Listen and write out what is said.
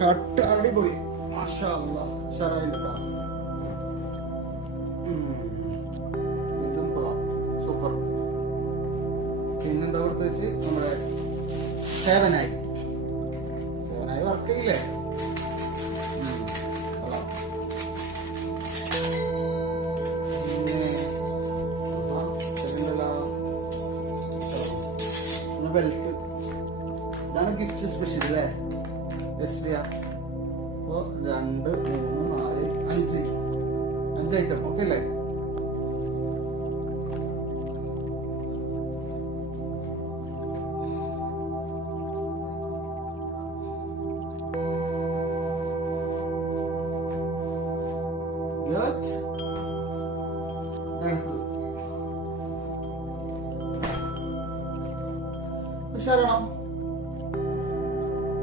Shirt അടിപൊളി, മാഷാ അല്ലാഹ്, ഉഷാറായിട്ടോ. ഇതും കൊള്ളാം, സൂപ്പർ. പിന്നെന്താ കൊടുത്ത് വെച്ച് നമ്മുടെ സേവനായി വർക്ക് ചെയ്യില്ലേ? കൊള്ളാം. പിന്നെ ബെൽറ്റ്, ഇതാണ് ഗിഫ്റ്റ് സ്പെഷ്യൽ അല്ലേ? അപ്പോൾ 2, 3, 4, 5 ഐറ്റം ഓക്കെ അല്ലേ? Good.